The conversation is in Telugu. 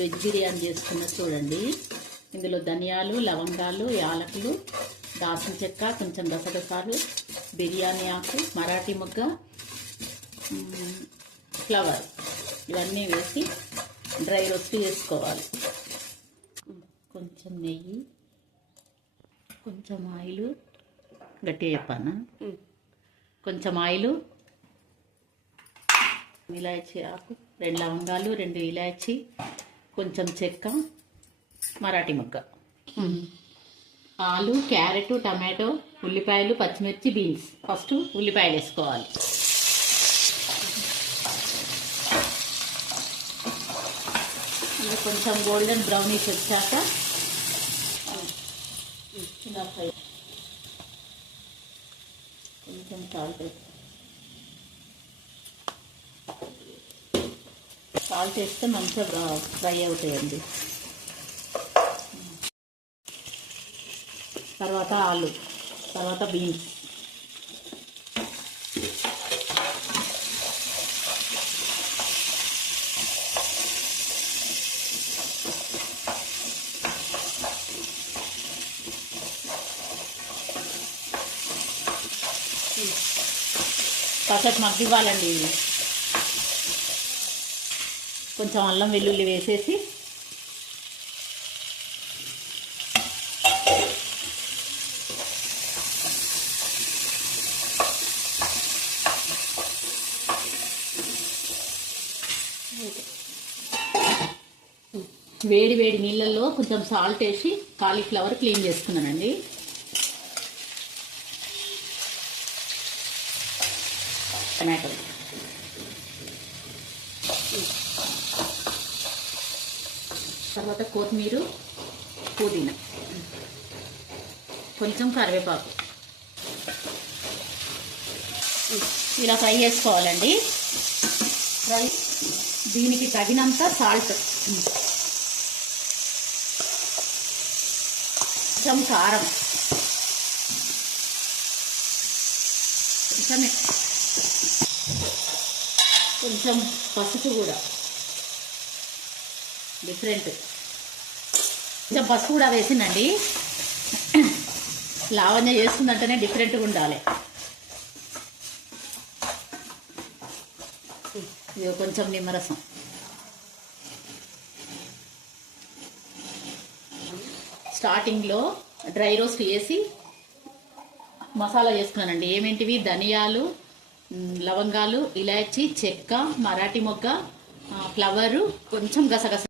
వెజ్ బిర్యానీ చేసుకున్న చూడండి. ఇందులో ధనియాలు, లవంగాలు, యాలకులు, దాల్చిన చెక్క, కొంచెం గసగసాలు, బిర్యానీ ఆకు, మరాఠీ మొగ్గ, ఫ్లవర్ ఇవన్నీ వేసి డ్రై రోస్ట్ చేసుకోవాలి. కొంచెం నెయ్యి, కొంచెం ఆయిల్, గట్టిగా చెప్పానా, కొంచెం ఆయిల్, ఇలాచీ ఆకు, 2 లవంగాలు, 2 ఇలాచీ, కొంచెం చెక్క, మరాఠీ మొగ్గ, ఆలు, క్యారెట్, టమాటో, ఉల్లిపాయలు, పచ్చిమిర్చి, బీన్స్. ఫస్ట్ ఉల్లిపాయలు వేసుకోవాలి. ఇది కొంచెం గోల్డెన్ బ్రౌనిష్ వచ్చాక కొంచెం సాల్ట్ వేస్తే మంచిగా ఫ్రై అవుతాయండి. తర్వాత ఆలు, తర్వాత బీన్స్, కాసేపు మగ్గివ్వాలండి. కొంచెం అల్లం వెల్లుల్లి వేసేసి వేడి వేడి నీళ్ళల్లో కొంచెం సాల్ట్ వేసి కాలీఫ్లవర్ క్లీన్ చేసుకున్నానండి. టమాటో, తర్వాత కొత్తిమీర, పుదీనా, కొంచెం కరివేపాకు ఇలా ఫ్రై చేసుకోవాలండి. దీనికి తగినంత సాల్ట్, కొంచెం కారం, కొంచెం పసుపు కూడా డిఫరెంట్, కొంచెం పసుపు కూడా వేసిందండి. లావణ్య చేస్తుందంటేనే డిఫరెంట్గా ఉండాలి. ఇది కొంచెం నిమ్మరసం, స్టార్టింగ్లో డ్రై రోస్ట్ చేసి మసాలా చేసుకున్నానండి. ఏమేంటివి, ధనియాలు, లవంగాలు, ఇలాచీ, చెక్క, మరాఠీ మొగ్గ, ఫ్లవరు, కొంచెం గసగస.